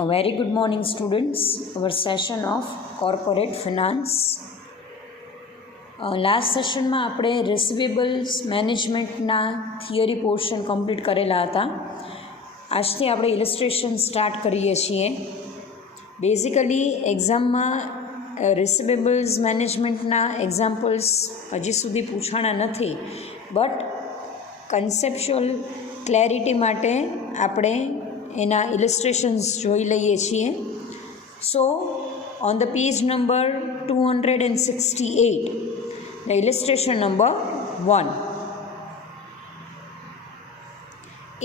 A very good morning, students. Our session of corporate finance. Last સેશનમાં આપણે receivables મેનેજમેન્ટના theory portion complete કરેલા હતા. આજથી આપણે ઇલસ્ટ્રેશન સ્ટાર્ટ કરીએ છીએ. બેઝિકલી એક્ઝામમાં રિસીવેબલ્સ મેનેજમેન્ટના એક્ઝામ્પલ્સ હજી સુધી પૂછાણા નથી, બટ કન્સેપ્ચ્યુઅલ ક્લેરિટી માટે આપણે એના ઇલસ્ટ્રેશન્સ જોઈ લઈએ છીએ. સો on the page number 268, the illustration number 1.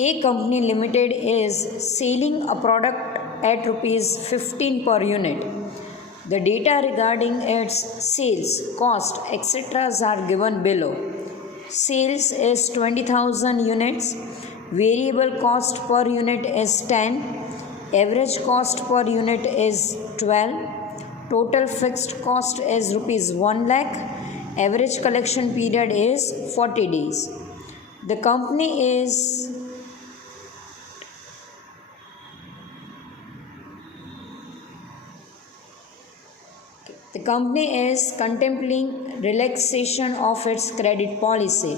A company limited is selling a product at rupees 15 per unit. The data regarding its sales, cost, etc. are given below. Sales is 20,000 units. Variable cost per unit is 10. Average cost per unit is 12. Total fixed cost is rupees 1 lakh. Average collection period is 40 days. The company is contemplating relaxation of its credit policy,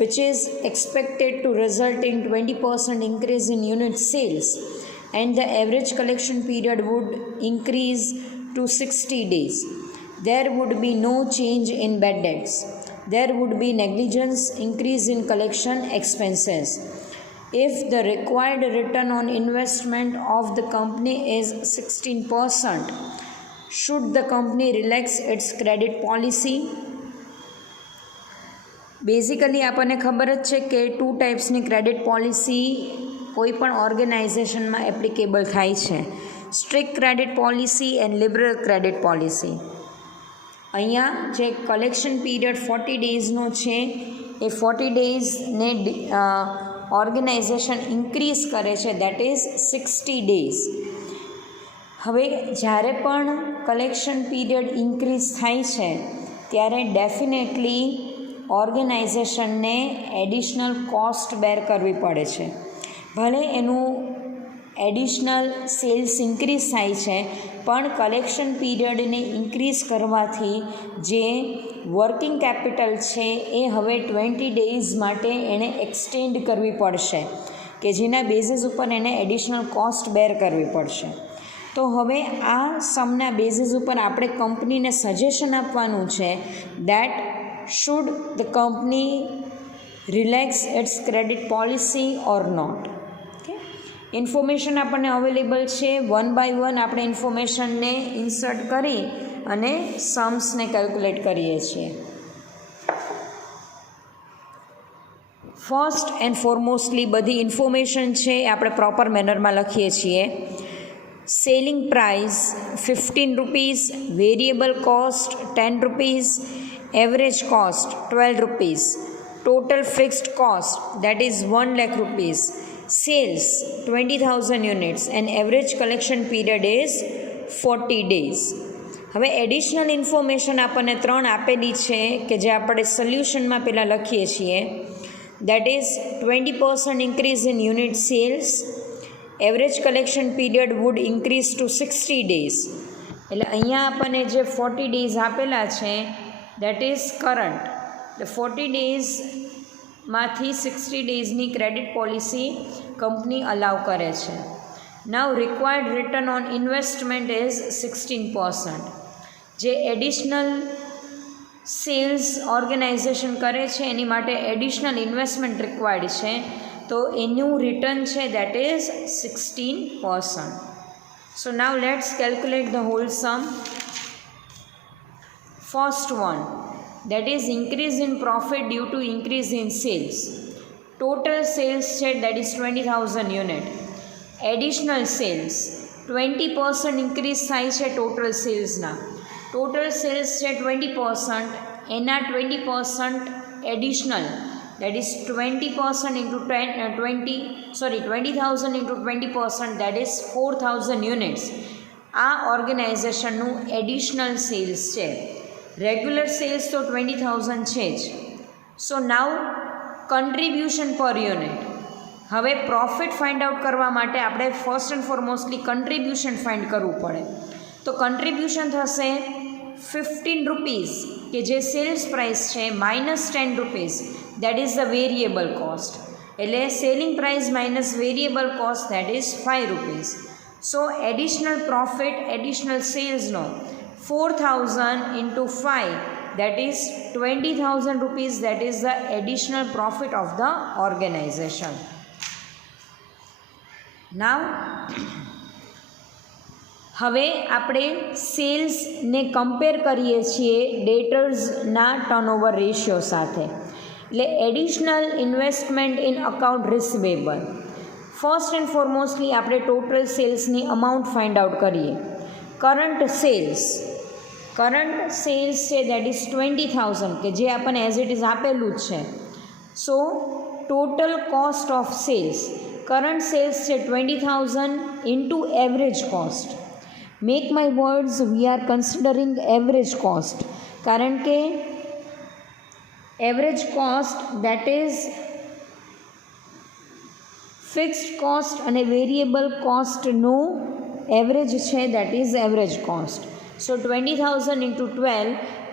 which is expected to result in 20% increase in unit sales, and the average collection period would increase to 60 days. There would be no change in bad debts. There would be negligence increase in collection expenses. If the required return on investment of the company is 16%, should the company relax its credit policy? Basically આપણને ખબર જ છે કે 2 ટાઈપ્સની credit policy કોઈ પણ ઓર્ગેનાઇઝેશનમાં applicable થાય છે: strict credit policy and liberal credit policy. અહીંયા જે કલેક્શન પીરિયડ 40 ડેઝનો છે એ 40 ડેઝને ઓર્ગેનાઇઝેશન ઇન્ક્રીઝ કરે છે, દેટ ઇઝ 60 ડેઝ. હવે જ્યારે પણ કલેક્શન પીરિયડ ઇન્ક્રીઝ થાય છે ત્યારે ડેફિનેટલી ઓર્ગેનાઇઝેશનને એડિશનલ કોસ્ટ બેર કરવી પડે છે. ભલે એનું એડિશનલ સેલ્સ ઇન્ક્રીઝ થાય છે, પણ કલેક્શન પીરિયડને ઇન્ક્રીઝ કરવાથી જે વર્કિંગ કેપિટલ છે એ હવે 20 ડેઝ માટે એણે એક્સટેન્ડ કરવી પડશે, કે જેના બેઝિસ ઉપર એને એડિશનલ કોસ્ટ બેર કરવી પડશે. તો હવે આ સમના બેઝિસ ઉપર આપણે કંપનીને સજેશન આપવાનું છે that should the company relax its credit policy or not. Information આપણને અવેલેબલ છે. 1 by 1 આપણે ઇન્ફોર્મેશનને ઇન્સર્ટ કરી અને સમ્સને કેલ્ક્યુલેટ કરીએ છીએ. ફર્સ્ટ એન્ડ ફોરમોસ્ટલી બધી ઇન્ફોર્મેશન છે એ આપણે પ્રોપર મેનરમાં લખીએ છીએ. Selling price 15 rupees, variable cost 10 rupees, average cost 12 rupees, total fixed cost that is 1 lakh rupees, sales 20,000 units and average collection period is 40 days. હવે એડિશનલ ઇન્ફોર્મેશન આપણને 3 આપેલી છે કે જે આપણે સોલ્યુશનમાં પહેલાં લખીએ છીએ. That is 20% increase in unit sales, average collection period would increase to 60 days. એટલે અહીંયા આપણને જે 40 ડેઝ આપેલા છે દેટ ઇઝ કરંટ. એટલે 40 ડેઝમાંથી 60 ડેઝની ક્રેડિટ પોલિસી કંપની અલાઉ કરે છે. Now required return on investment is 16%. જે એડિશનલ સેલ્સ ઓર્ગેનાઇઝેશન કરે છે એની માટે એડિશનલ ઇન્વેસ્ટમેન્ટ રિક્વાયર્ડ છે, તો એનું રિટર્ન છે that is 16%. So now let's calculate the whole sum. First one, that is increase in profit due to increase in sales. Total sales છે that is 20,000 unit. Additional sales 20% increase થાય છે total સેલ્સના. Total cells છે 20%, એના 20% additional that is 20% into 20,000 into 20% that is 4,000 units. આ ઓર્ગેનાઇઝેશનનું additional sales છે. Regular sales તો 20,000 છે જ. So now contribution per unit. હવે પ્રોફિટ ફાઇન્ડ આઉટ કરવા માટે આપણે first and foremostly contribution find કરવું પડે. તો કન્ટ્રીબ્યુશન થશે 15 રૂપીઝ કે જે સેલ્સ પ્રાઇસ છે minus 10 rupees that is the variable cost. એટલે selling price minus variable cost that is 5 rupees. So additional profit additional સેલ્સનો 4000 into 5 that is 20,000 rupees, that is the additional profit of the organization. Now હવે આપણે સેલ્સને compare કરીએ છીએ ડેટર્સના turnover ratio સાથે. એટલે additional investment in account receivable. First and foremostly આપણે total સેલ્સની amount find out કરીએ. કરંટ સેલ્સ છે દેટ ઇઝ 20,000 કે જે આપણને એઝ ઇટ ઇઝ આપેલું જ છે. So total cost of sales, current sales છે 20,000 into average cost. Make my words, we are considering average cost, કારણ કે average cost that is fixed cost અને વેરિયેબલ કોસ્ટનું એવરેજ છે that is average cost. So 20,000 into 12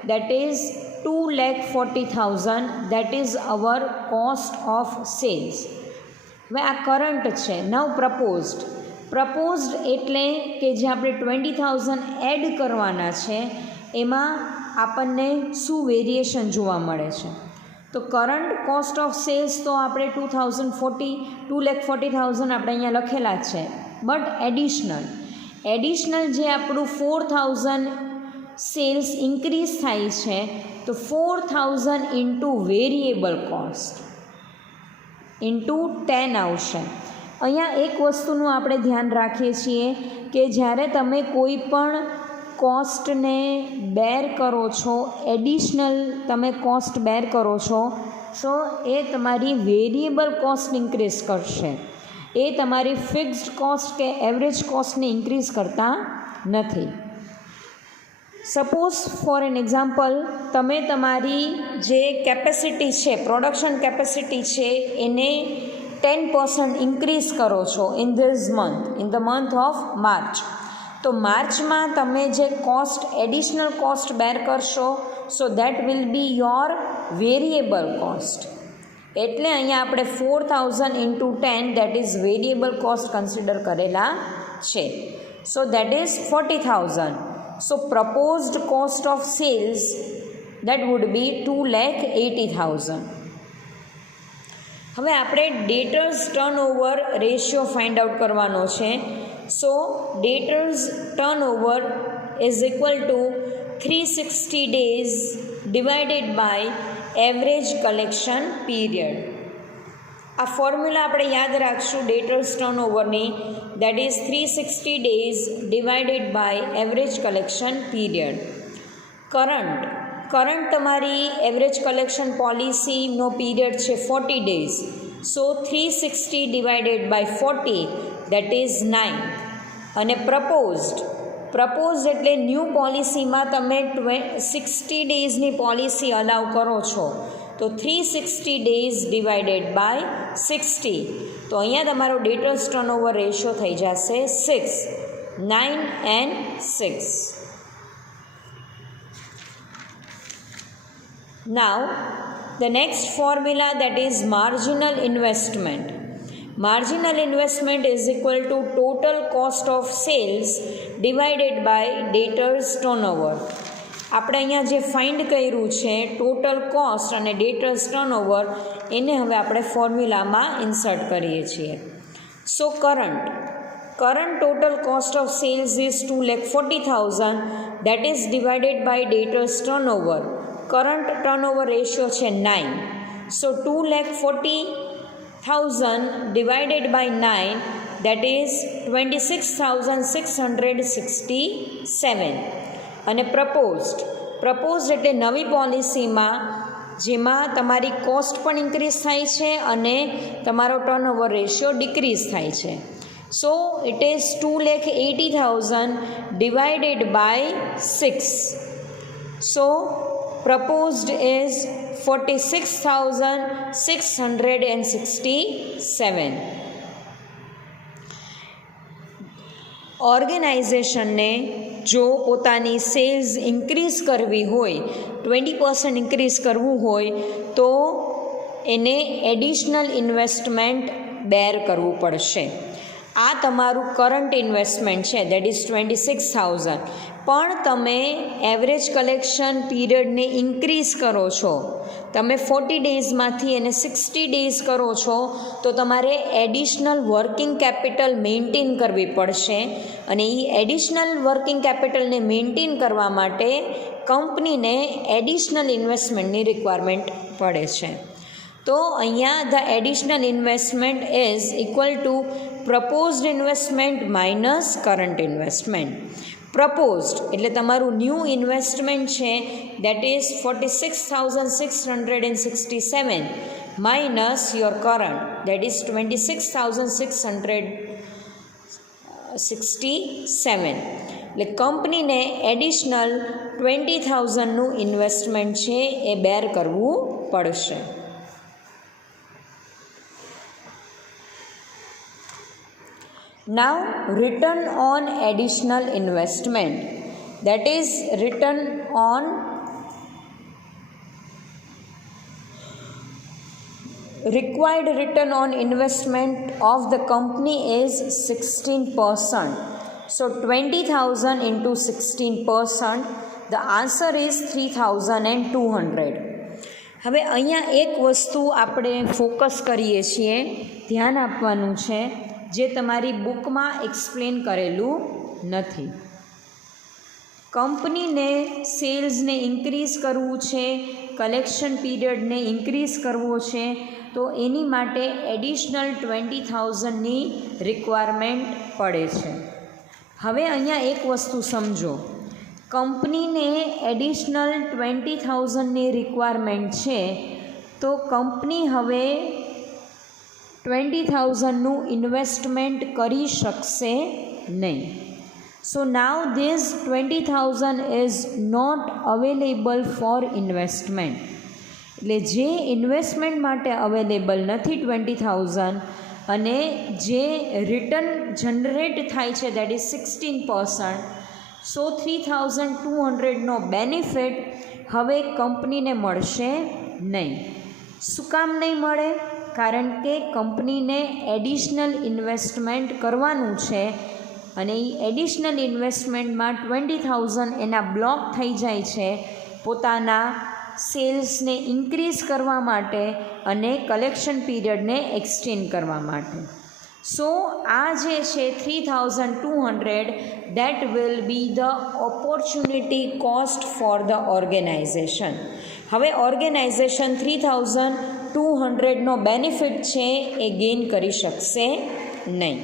that is 2,40,000 that is our cost of sales. હવે આ current છે. નાઉ proposed એટલે કે જે આપણે 20,000 એડ કરવાના છે એમાં આપણને શું વેરિએશન જોવા મળે છે. તો કરંટ કોસ્ટ ઓફ સેલ્સ તો આપણે 2,40,000 આપણે અહીંયા લખેલા જ છે. બટ એડિશનલ જે આપણું 4,000 સેલ્સ ઇન્ક્રીઝ થાય છે તો 4,000 ઇન્ટુ વેરિયેબલ કોસ્ટ ઇન્ટુ 10 આવશે. અહીંયા એક વસ્તુનું આપણે ધ્યાન રાખીએ છીએ કે જ્યારે તમે કોઈ પણ કોસ્ટને બેર કરો છો, એડિશનલ તમે કોસ્ટ બેર કરો છો, સો એ તમારી વેરિયેબલ કોસ્ટ ઇન્ક્રીઝ કરશે. એ તમારી ફિક્સ્ડ કોસ્ટ કે એવરેજ કોસ્ટને ઇન્ક્રીઝ કરતા નથી. સપોઝ ફોર એન એક્ઝામ્પલ તમે તમારી જે કેપેસિટી છે, પ્રોડક્શન કેપેસિટી છે એને 10% ઇન્ક્રીઝ કરો છો in the month of March. તો માર્ચમાં તમે જે કોસ્ટ એડિશનલ કોસ્ટ બેર કરશો so that will be your variable cost. એટલે અહીંયા આપણે 4,000 into 10 that is variable cost consider કરેલા છે. So that is 40,000. So proposed cost of sales that would be 2,80,000. હવે આપણે debtors turnover ratio find out કરવાનો છે. So debtors turnover is equal to 360 days divided by average collection period. આ formula આપણે યાદ રાખશું ડેટર્સ ટર્નઓવરની, that is 360 days divided by average collection period. Current તમારી એવરેજ કલેક્શન પોલિસીનો પીરિયડ છે 40 days. So 360 divided by 40 that is 9. અને proposed એટલે ન્યૂ પોલિસીમાં તમે 60 daysની પોલિસી અલાઉ કરો છો તો 360 days ડિવાઇડેડ બાય 60. તો અહીંયા તમારો ડેટર્સ ટર્નઓવર રેશિયો થઈ જશે 6, 9 and 6. Now the next formula, that is marginal investment. Marginal investment is equal to total cost of sales divided by debtors turnover. આપણે અહીંયા જે ફાઇન્ડ કર્યું છે ટોટલ કોસ્ટ અને ડેટર્સ ટર્નઓવર એને હવે આપણે ફોર્મ્યુલામાં ઇન્સર્ટ કરીએ છીએ. So current total cost of sales is 2,40,000 that is divided by debtors turnover. Current turnover ratio છે 9. સો 2,40,000 divided by 9 that is 26,667. અને પ્રપોઝડ એટલે નવી પોલિસીમાં જેમાં તમારી કોસ્ટ પણ ઇન્ક્રીઝ થાય છે અને તમારો ટર્નઓવર રેશિયો ડિક્રીઝ થાય છે. So it is 2,80,000 divided by 6. So proposed is 46,667. ઓર્ગેનાઇઝેશનને જો પોતાની સેલ્સ ઇન્ક્રીઝ કરવી હોય, 20% ઇન્ક્રીઝ કરવું હોય તો એને એડિશનલ ઇન્વેસ્ટમેન્ટ બેર કરવું પડશે. આ તમારું કરંટ ઇન્વેસ્ટમેન્ટ છે, દેટ ઇઝ 26,000. પણ તમે એવરેજ કલેક્શન પીરિયડને ઇન્ક્રીઝ કરો છો, તમે 40 ડેઝમાંથી એને 60 ડેઝ કરો છો, તો તમારે એડિશનલ વર્કિંગ કેપિટલ મેન્ટેન કરવી પડશે. અને એ એડિશનલ વર્કિંગ કેપિટલને મેન્ટેન કરવા માટે કંપનીને એડિશનલ ઇન્વેસ્ટમેન્ટની રિક્વાયરમેન્ટ પડે છે. તો અહીંયા the additional investment is equal two proposed investment minus current investment. Proposed એટલે તમારું ન્યૂ ઇન્વેસ્ટમેન્ટ છે, that is 46,667 minus your current, that is 26,667. એટલે કંપનીને એડિશનલ 20,000નું ઇન્વેસ્ટમેન્ટ છે એ બેર કરવું પડશે. Now return on additional investment, that is return on required return on investment of the company is 16%. So 20,000 into 16%, the answer is 3,200. હવે અહીંયા એક વસ્તુ આપણે ફોકસ કરીએ છીએ, ધ્યાન આપવાનું છે, જે તમારી બુકમાં એક્સપ્લેન કરેલું નથી. કંપનીને સેલ્સને ઇન્ક્રીઝ કરવું છે, કલેક્શન પીરિયડને ઇન્ક્રીઝ કરવો છે, તો એની માટે એડિશનલ 20,000ની રિક્વાયરમેન્ટ પડે છે. હવે અહીંયા એક વસ્તુ સમજો, કંપનીને એડિશનલ 20,000ની રિક્વાયરમેન્ટ છે, તો કંપની હવે 20,000નું ઇન્વેસ્ટમેન્ટ કરી શકશે નહીં. So now this 20,000 is not available for investment. એટલે જે ઇન્વેસ્ટમેન્ટ માટે અવેલેબલ નથી 20,000, અને જે રિટર્ન જનરેટ થાય છે દેટ ઇઝ 16%. સો 3,200નો બેનિફિટ હવે કંપનીને મળશે નહીં. શું કામ નહીં મળે? કારણ કે કંપનીને એડિશનલ ઇન્વેસ્ટમેન્ટ કરવાનું છે, અને એ એડિશનલ ઇન્વેસ્ટમેન્ટમાં 20,000 એના બ્લોક થઈ જાય છે પોતાના સેલ્સને ઇન્ક્રીઝ કરવા માટે અને કલેક્શન પીરિયડને એક્સટેન્ડ કરવા માટે. સો આ જે છે 3,200, that will be the opportunity cost for the organisation. હવે ઓર્ગેનાઇઝેશન 3,200નો બેનિફિટ છે એ ગેઇન કરી શકશે નહીં.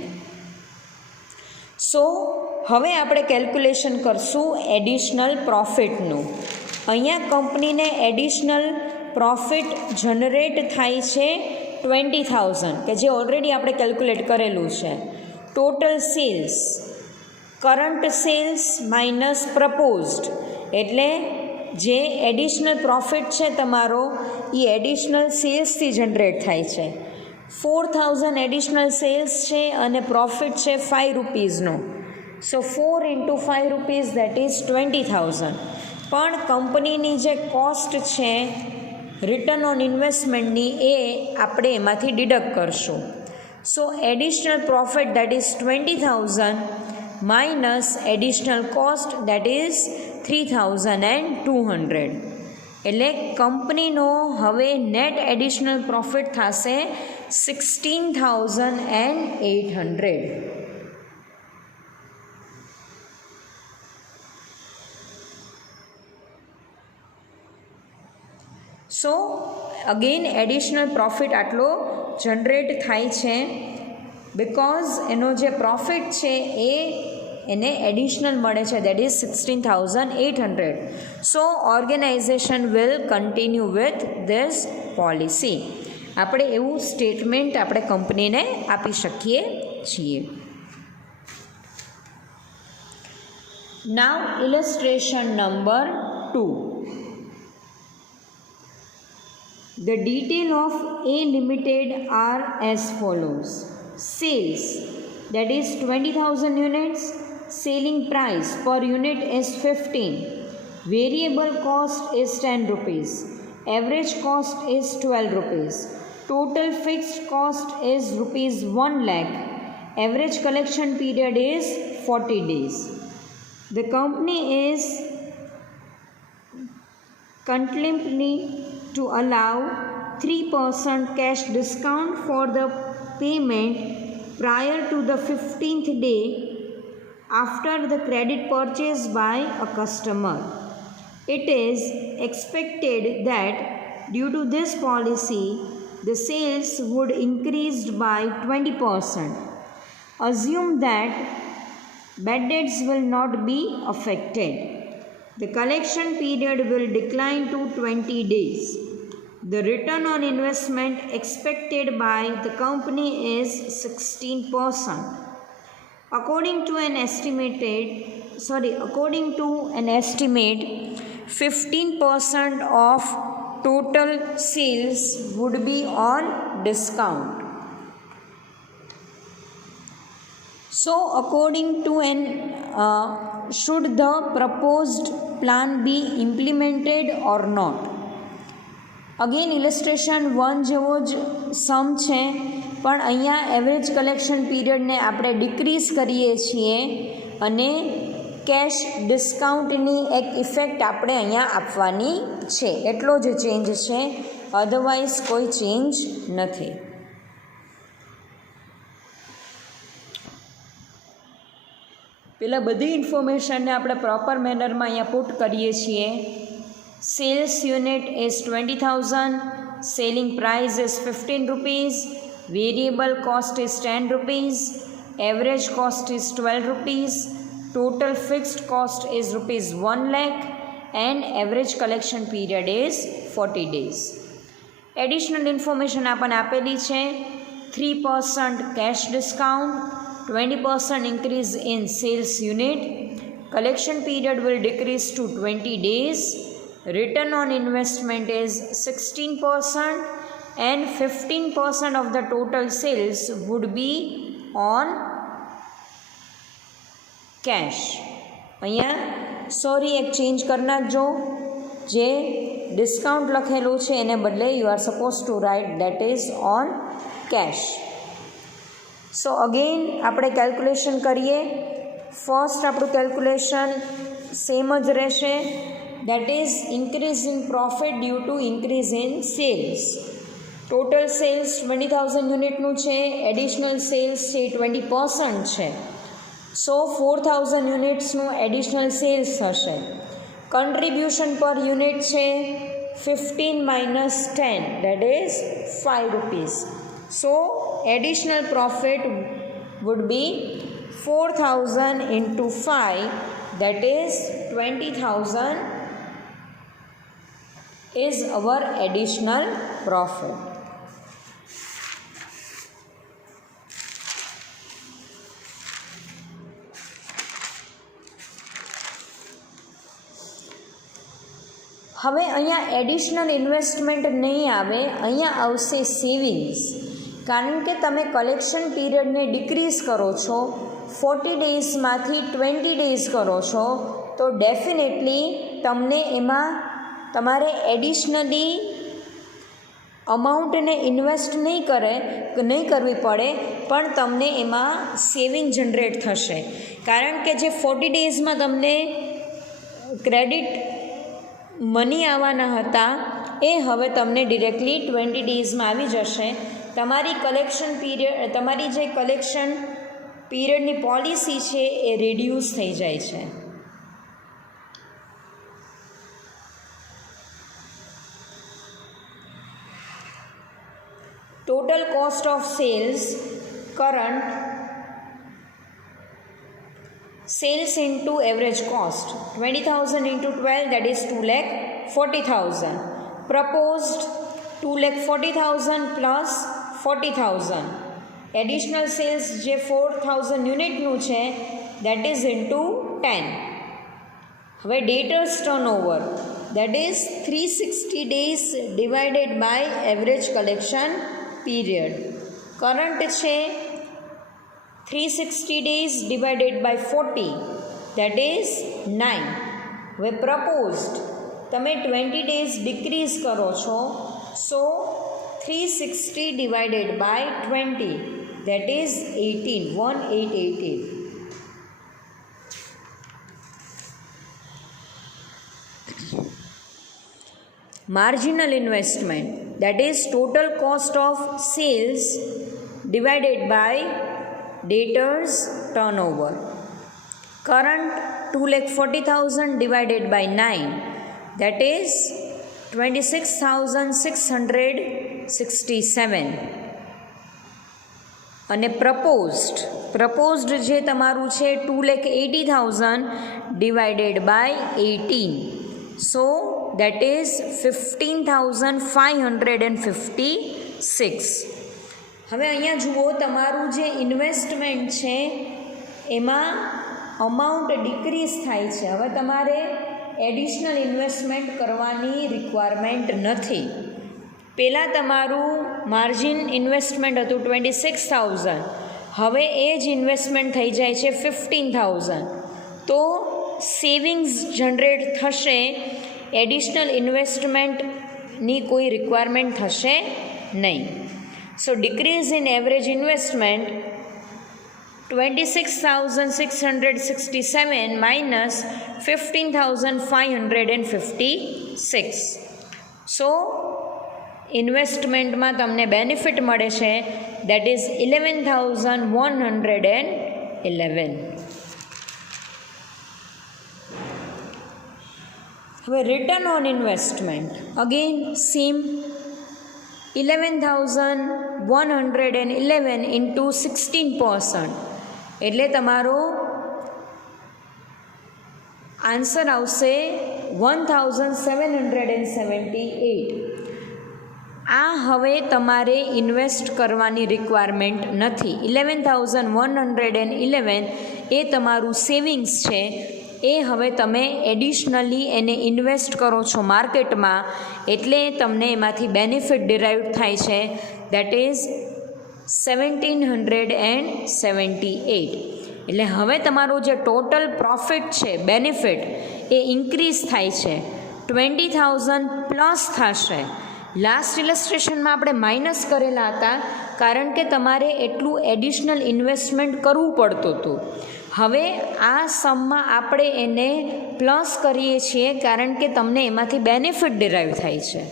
સો હવે આપણે કેલ્ક્યુલેશન કરશું એડિશનલ પ્રોફિટનું. અહીંયા કંપનીને એડિશનલ પ્રોફિટ જનરેટ થાય છે 20,000, કે જે ઓલરેડી આપણે કેલ્ક્યુલેટ કરેલું છે. Total sales, current sales minus proposed, એટલે જે એડિશનલ પ્રોફિટ છે તમારો એ એડિશનલ સેલ્સથી જનરેટ થાય છે. 4,000 એડિશનલ સેલ્સ છે અને પ્રોફિટ છે 5 રૂપીઝનો. સો 4 into 5 રૂપીઝ દેટ ઇઝ 20,000. પણ કંપનીની જે કોસ્ટ છે રિટર્ન ઓન ઇન્વેસ્ટમેન્ટની એ આપણે એમાંથી ડિડક્ટ કરશું. So additional profit that is 20,000 minus additional cost that is 3,200. એટલે કંપનીનો હવે નેટ એડિશનલ પ્રોફિટ થશે 16,800. સો અગેન એડિશનલ પ્રોફિટ આટલો જનરેટ થાય છે બિકોઝ એનો જે પ્રોફિટ છે એ એને એડિશનલ મળે છે, that is 16,800. So organisation will continue with this policy. આપણે એવું સ્ટેટમેન્ટ આપણે કંપનીને આપી શકીએ છીએ. Now illustration number 2. The detail of A Limited are as follows. Sales, that is 20,000 units. Selling price per unit is 15. Variable cost is 10 rupees. Average cost is 12 rupees. Total fixed cost is rupees 1 lakh. Average collection period is 40 days. The company is contemplating to allow 3% cash discount for the payment prior to the 15th day after the credit purchase by a customer. It is expected that due to this policy, the sales would increase by 20%. Assume that bad debts will not be affected. The collection period will decline to 20 days. The return on investment expected by the company is 16%. According to an estimate, 15% of total sales would be on discount. So, according to should the proposed plan be implemented or not? Again, illustration 1 જેવો જ સમ છે, પણ અહીંયા average collection પીરિયડને આપણે decrease કરીએ છીએ અને cache ડિસ્કાઉન્ટની એક ઇફેક્ટ આપણે અહીંયા આપવાની છે. એટલો જ ચેન્જ છે, અધરવાઇઝ કોઈ ચેન્જ નથી. પેલા બધી ઇન્ફોર્મેશનને આપણે પ્રોપર મેનરમાં અહીંયા પુટ કરીએ છીએ. Sales unit is 20,000, selling price is 15 rupees, variable cost is 10 rupees, average cost is 12 rupees, total fixed cost is rupees 1 lakh and average collection period is 40 days. Additional information આપણને આપેલી છે. 3% cash discount, 20% increase in sales unit, collection period will decrease to 20 days, return on investment is 16% and 15% of the total sales would be on cash. અહીંયા sorry એક change કરી નાખજો, જે discount લખેલું છે એને બદલે you are suppose to write that is on cash. So again આપણે કેલ્ક્યુલેશન કરીએ. ફર્સ્ટ આપણું કેલ્ક્યુલેશન સેમ જ રહેશે, that is increase in profit due to increase in sales. Total sales 20,000 યુનિટનું છે, એડિશનલ સેલ્સ છે 20% છે. સો 4,000 યુનિટ્સનું એડિશનલ સેલ્સ થશે. કન્ટ્રીબ્યુશન પર યુનિટ છે 15 minus 10, that is 5 rupees. So, additional profit would be 4,000 into 5, that is 20,000 is our additional profit. હવે અહીંયા additional investment નહીં આવે, અહીંયા આવશે સેવિંગ્સ. કારણ કે તમે કલેક્શન પીરિયડને ડિક્રીઝ કરો છો, 40 ડેઝમાંથી 20 ડેઝ કરો છો, તો ડેફિનેટલી તમને એમાં તમારે એડિશનલી અમાઉન્ટને ઇન્વેસ્ટ નહીં કરવી પડે, પણ તમને એમાં સેવિંગ જનરેટ થશે. કારણ કે જે 40 ડેઝમાં તમને ક્રેડિટ મની આવવાના હતા એ હવે તમને ડિરેક્ટલી 20 ડેઝમાં આવી જશે. તમારી કલેક્શન પીરિયડ, તમારી જે કલેક્શન પીરિયડની પોલિસી છે એ રિડ્યુસ થઈ જાય છે. Total cost of sales current sales into average cost, 20,000 into 12, that is 2,40,000. Proposed 2,40,000 plus 40,000. Additional sales જે 4,000 યુનિટનું છે, that is into 10. હવે ડેટર્સ turnover that is 360 days divided by average collection period. Current છે 360 days divided by 40, that is 9. હવે proposed તમે 20 days decrease કરો છો, so 360 divided by 20, that is 18, 1818. Marginal investment, that is total cost of sales divided by debtors turnover. Current 2,40,000 divided by 9, that is 26,667. અને proposed જે તમારું છે 2,80,000 divided by 18, so that is 15,556. હવે અહીંયા જુઓ, તમારું જે ઇન્વેસ્ટમેન્ટ છે એમાં અમાઉન્ટ ડિક્રીઝ થાય છે. હવે તમારે એડિશનલ ઇન્વેસ્ટમેન્ટ કરવાની રિક્વાયરમેન્ટ નથી. પહેલાં તમારું માર્જિન ઇન્વેસ્ટમેન્ટ હતું 26,000, હવે એ જ ઇન્વેસ્ટમેન્ટ થઈ જાય છે 15,000. તો સેવિંગ્સ જનરેટ થશે, એડિશનલ ઇન્વેસ્ટમેન્ટની કોઈ રિક્વાયરમેન્ટ થશે નહીં. So decrease in average investment 26,667 minus 15,556. So ઇન્વેસ્ટમેન્ટમાં તમને બેનિફિટ મળે છે, દેટ ઇઝ 11,111. હવે return on investment again same, 11,111 into 16%, એટલે તમારો આન્સર આવશે 1,778. આ હવે તમારે ઇન્વેસ્ટ કરવાની રિક્વાયરમેન્ટ નથી. 11,111 એ તમારું સેવિંગ્સ છે, એ હવે તમે એડિશનલી એને ઇન્વેસ્ટ કરો છો માર્કેટમાં, એટલે તમને એમાંથી બેનિફિટ ડિરાઈવ થાય છે, દેટ ઇઝ 1,778. એટલે હવે તમારું જે ટોટલ પ્રોફિટ છે, બેનિફિટ, એ ઇન્ક્રીઝ થાય છે, 20,000 પ્લસ થશે. લાસ્ટ ઇલસ્ટ્રેશનમાં આપણે માઇનસ કરેલા હતા, કારણ કે તમારે એટલું એડિશનલ ઇન્વેસ્ટમેન્ટ કરવું પડતું હતું. હવે આ સમમાં આપણે એને પ્લસ કરીએ છીએ, કારણ કે તમને એમાંથી બેનિફિટ ડિરાઈવ થાય છે.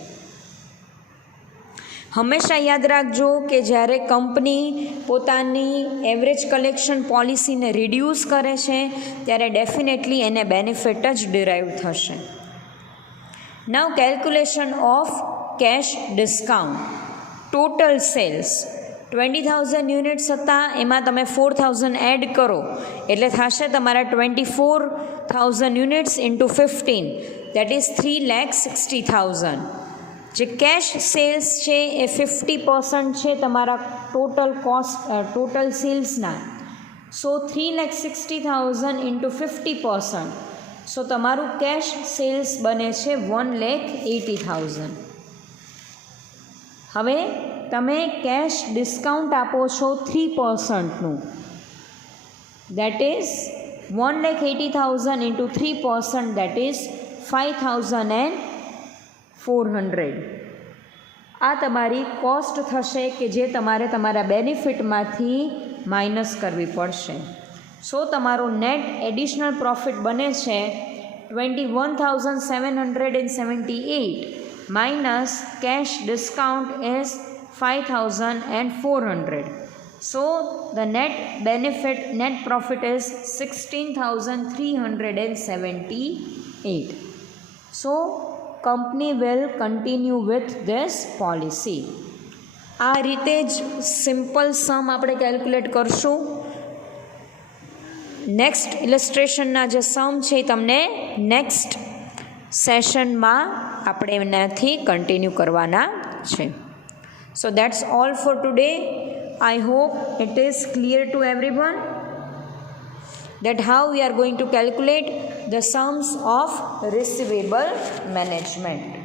હંમેશા યાદ રાખજો કે જ્યારે કંપની પોતાની એવરેજ કલેક્શન પોલિસીને રિડ્યુસ કરે છે, ત્યારે ડેફિનેટલી એને બેનિફિટ જ ડિરાઈવ થશે. Now calculation of cash discount. Total sales 20,000 units હતા, એમાં તમે 4,000 એડ કરો એટલે થશે તમારા 24,000 યુનિટ્સ ઇન્ટુ 15, દેટ ઇઝ 3,60,000. જે કેશ સેલ્સ છે એ 50% છે તમારા ટોટલ કોસ્ટ, ટોટલ સેલ્સના. સો 3,60,000 ઇન્ટુ 50%, સો તમારું કેશ સેલ્સ બને છે 1,80,000. હવે તમે કેશ ડિસ્કાઉન્ટ આપો છો 3%નું, that is 1,80,000 into 3%, that is 5,400. આ તમારી કોસ્ટ થશે કે જે તમારે તમારા બેનિફિટમાંથી માઇનસ કરવી પડશે. સો તમારો નેટ એડિશનલ પ્રોફિટ બને છે 21,778 minus cash discount is 5,400. So the net profit is 16,378. So company will continue with this policy. આ રીતે જ સિમ્પલ સમ આપણે કેલ્ક્યુલેટ કરશું. નેક્સ્ટ ઇલસ્ટ્રેશનના જે સમ છે એ તમને નેક્સ્ટ સેશનમાં આપણે એનાથી કન્ટિન્યુ કરવાના છે. સો that's all four today. I hope it is clear to everyone. that how we are going to calculate the sums of receivable management.